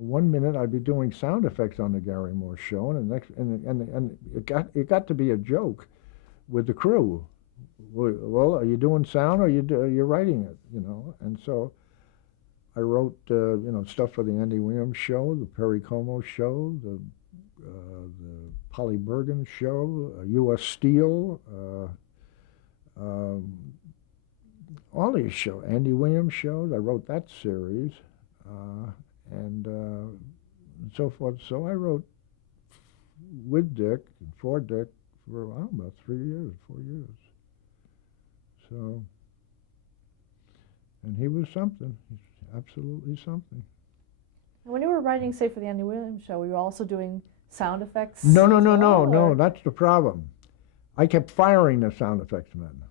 one minute I'd be doing sound effects on the Gary Moore show, and the next, and it got to be a joke with the crew. Well, are you doing sound or you're writing it? And so I wrote stuff for the Andy Williams show, the Perry Como show, the Polly Bergen show, U.S. Steel, um, all these shows, Andy Williams shows. I wrote that series, and so forth. So I wrote with Dick and for Dick for about 3 years, 4 years. So, and he was something. He's absolutely something. And when you were writing, say, for the Andy Williams show, were you also doing sound effects No, no, as no, no, well, no. or? That's the problem. I kept firing the sound effects men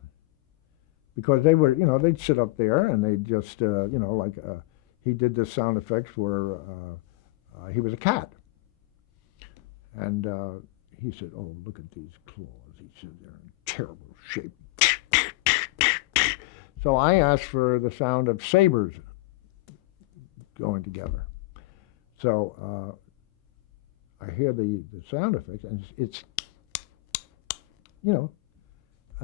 because they were, they'd sit up there and they'd just, like he did the sound effects where he was a cat. And he said, "Oh, look at these claws." He said, "They're in terrible shape." So I asked for the sound of sabers going together. So I hear the sound effect, and it's, and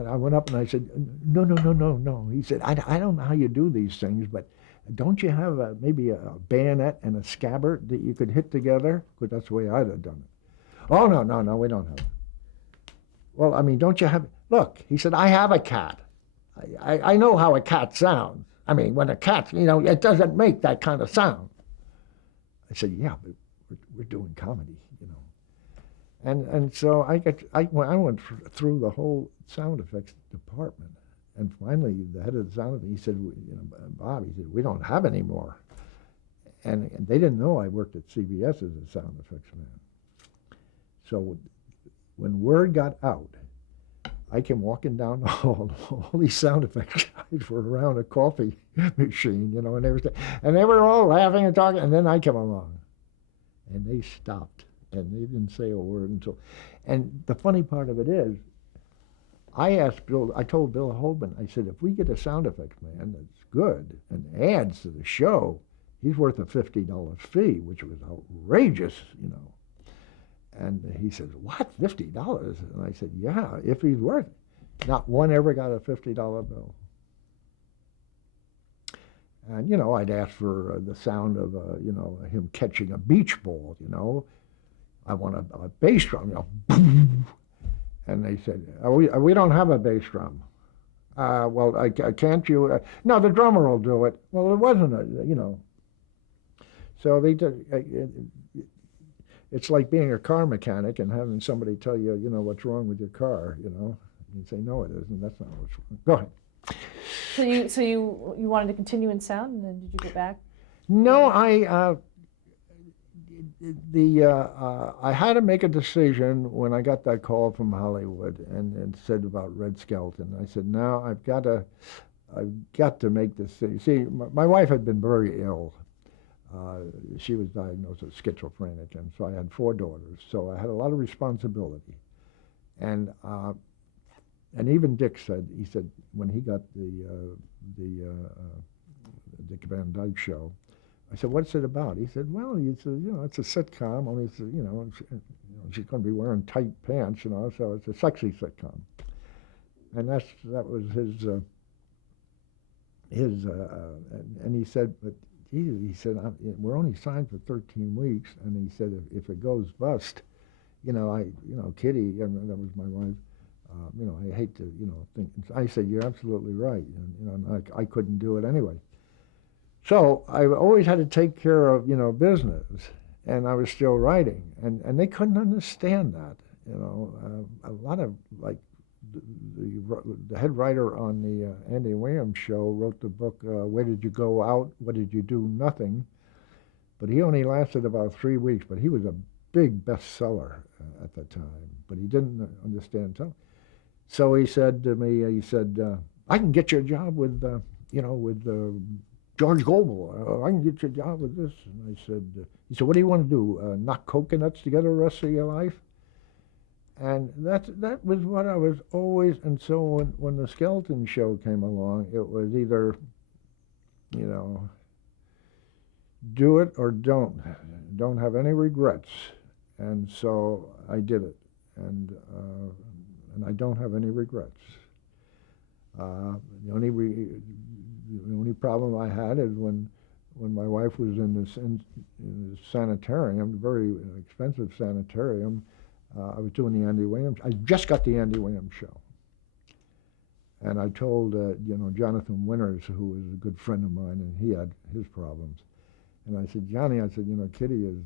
I went up and I said, "No, no, no, no, no." He said, I don't know how you do these things, but don't you have maybe a bayonet and a scabbard that you could hit together? Because that's the way I'd have done it. "Oh, no, no, no, we don't have it." "Well, I mean, don't you have, look," he said, "I have a cat. I know how a cat sounds. I mean, when a cat, it doesn't make that kind of sound." I said, "Yeah, but we're doing comedy, And so I went through the whole sound effects department, and finally the head of the sound effects, he said, "Bob," he said, "we don't have any more." And they didn't know I worked at CBS as a sound effects man. So when word got out, I came walking down the hall, and all these sound effects guys were around a coffee machine, and they were all laughing and talking, and then I came along, and they stopped, and they didn't say a word until, and the funny part of it is, I told Bill Hoban, I said, if we get a sound effects man that's good and adds to the show, he's worth a $50 fee, which was outrageous. And he said, "What, $50?" And I said, "Yeah, if he's worth it." Not one ever got a $50 bill. And, I'd ask for the sound of, him catching a beach ball, I want a bass drum, And they said, we don't have a bass drum." "Well, can't you?" "No, the drummer will do it." Well, it wasn't So they did. It's like being a car mechanic and having somebody tell you, what's wrong with your car, You say, "No, it isn't. That's not what's wrong." Go ahead. So you wanted to continue in sound, and then did you go back? No, I had to make a decision when I got that call from Hollywood and said about Red Skelton. I said, "Now I've got to make this thing." See, my wife had been very ill. She was diagnosed with schizophrenic, and so I had 4 daughters. So I had a lot of responsibility, and even Dick said, he said when he got the Dick Van Dyke show, I said, "What's it about?" He said, "Well," he said, "it's a sitcom, only it's, she's going to be wearing tight pants, so it's a sexy sitcom." And that was and he said, "But Jesus," he said, "we're only signed for 13 weeks," and he said, if it goes bust, Kitty, and that was my wife, I hate to, think. I said, "You're absolutely right," and I couldn't do it anyway. So I always had to take care of, business, and I was still writing, and they couldn't understand that, a lot of, like, the head writer on the Andy Williams show wrote the book, Where Did You Go Out? What Did You Do? Nothing. But he only lasted about 3 weeks, but he was a big bestseller at the time, but he didn't understand. So he said to me, "I can get you a job with, George Gobel. I can get you a job with this." And he said, "What do you want to do? Knock coconuts together the rest of your life?" And that was what I was always. And so when the Skeleton show came along, it was either, do it or don't. don't have any regrets, and so I did it, and I don't have any regrets. Uh, the only problem I had is when my wife was in this sanitarium, very expensive sanitarium. I was doing the Andy Williams. I just got the Andy Williams show, and I told Jonathan Winters, who was a good friend of mine, and he had his problems. And I said, Johnny, I said, Kitty is,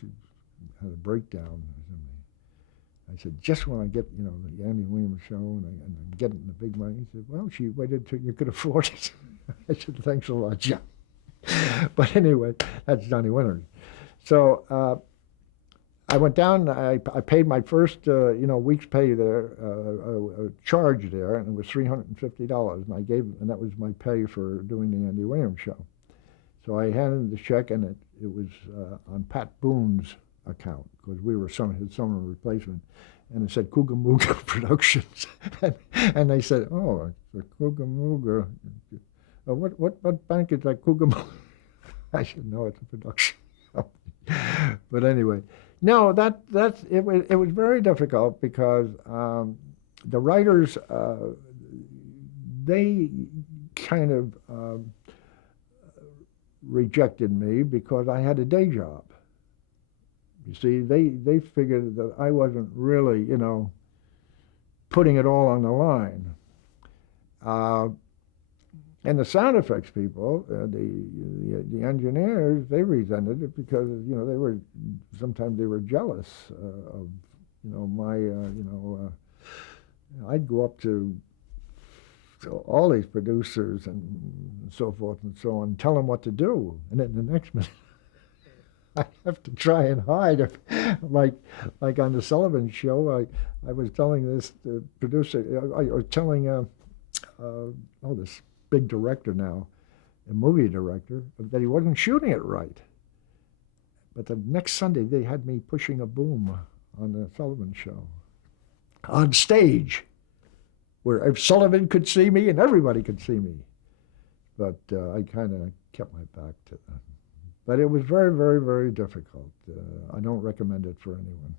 she had a breakdown. I said, just when I get, the Andy Williams show and I'm getting the big money. He said, well, she waited till you could afford it. I said, thanks a lot, John. But anyway, that's Johnny Winters. So I went down. I paid my first, week's pay there, charge there, and it was $350. And that was my pay for doing the Andy Williams show. So I handed the check, and it was on Pat Boone's account, because we were his summer replacement, and it said Coogamooga Productions, and they said, "Oh, it's a Coogamooga. What bank is that Coogamooga?" I said, "No, it's a production." But anyway, no, that's it. It was very difficult because the writers they kind of rejected me because I had a day job. You see, they figured that I wasn't really, putting it all on the line. And the sound effects people, the engineers, they resented it because, sometimes they were jealous of, my, I'd go up to all these producers and so forth and so on, tell them what to do, and then the next minute I have to try and hide. Like on the Sullivan Show, I was telling this producer, I was telling this big director now, a movie director, that he wasn't shooting it right. But the next Sunday they had me pushing a boom on the Sullivan Show on stage, where if Sullivan could see me and everybody could see me. But I kind of kept my back to them. But it was very, very, very difficult. I don't recommend it for anyone.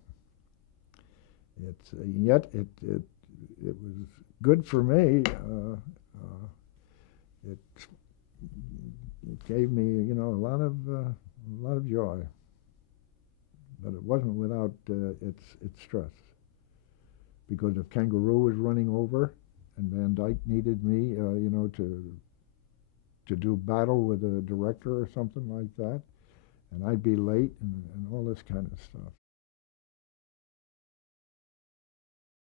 Yet it was good for me. It gave me, a lot of joy. But it wasn't without its stress. Because if Kangaroo was running over, and Van Dyke needed me, to do battle with a director or something like that, and I'd be late and all this kind of stuff.